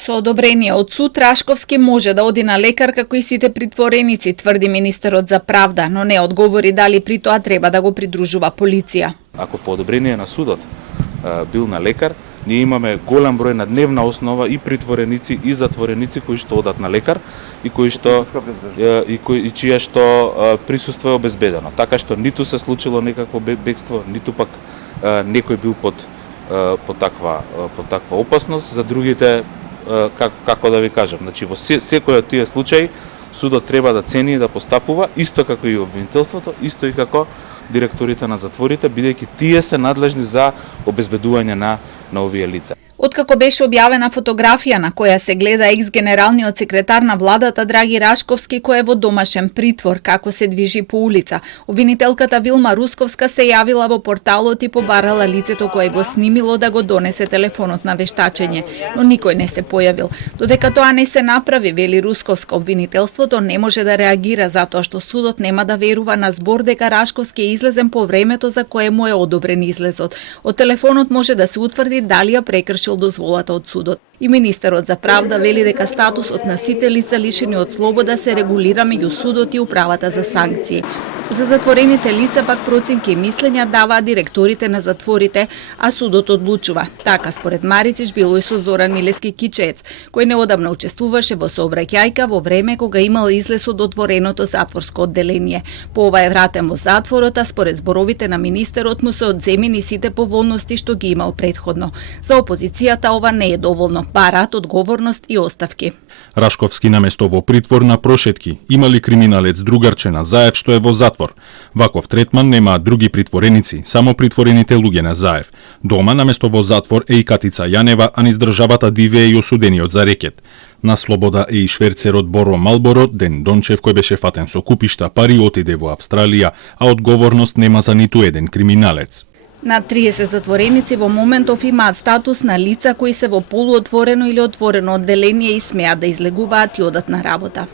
Со одобрение од суд, Рашковски може да оди на лекар како и сите притвореници, тврди министерот за правда, но не одговори дали при тоа треба да го придружува полиција. Ако по одобрение на судот бил на лекар, ние имаме голем број на дневна основа и притвореници и затвореници кои што одат на лекар и кои што и чија што присуство е обезбедено. Така што ниту се случило некакво бегство, ниту пак некој бил под таква опасност. За другите, како да ви кажам, значи во секој од тие случаи судот треба да цени и да постапува исто како и обвинителството, исто и како директорите на затворите, бидејќи тие се надлежни за обезбедување на овие лица. Откако беше објавена фотографија на која се гледа екс-генералниот секретар на владата Драги Рашковски кој е во домашен притвор како се движи по улица, обвинителката Вилма Русковска се јавила во порталот и побарала лицето кое го снимило да го донесе телефонот на вештачење, но никој не се појавил. Додека тоа не се направи, вели Русковска, обвинителството не може да реагира затоа што судот нема да верува на збор дека Рашковски е излезен по времето за кое му е одобрен излезот. Од телефонот може да се утврди дали ја прекршил дозволата од судот. И министерот за правда вели дека статусот на сите лица лишени од слобода се регулира меѓу судот и управата за санкции. За затворените лица пак проценки и мислења даваат директорите на затворите, а судот одлучува. Така според Маричич било и со Зоран Милески Кичеец, кој неодамна учествуваше во сообраќајка во време кога имал излез од отвореното затворско одделение. По ова е вратен во затворот, а според зборовите на министерот му се одземени сите поволности што ги имал претходно. За опозицијата ова не е доволно, бараат одговорност и оставки. Рашковски наместо во притвор на прошетки имали криминалец другарче на Заев што е во затвор. Ваков третман немаат други притвореници, само притворените луѓе на Заев. Дома наместо во затвор е и Катица Јанева, а низ државата дивее и осудениот за рекет. На слобода е и шверцерот Боро Малборо, Ден Дончев кој беше фатен со купишта пари отиде во Австралија, а одговорност нема за ниту еден криминалец. Над 30 затвореници во моментов имаат статус на лица кои се во полуотворено или отворено одделение и смеат да излегуваат и одат на работа.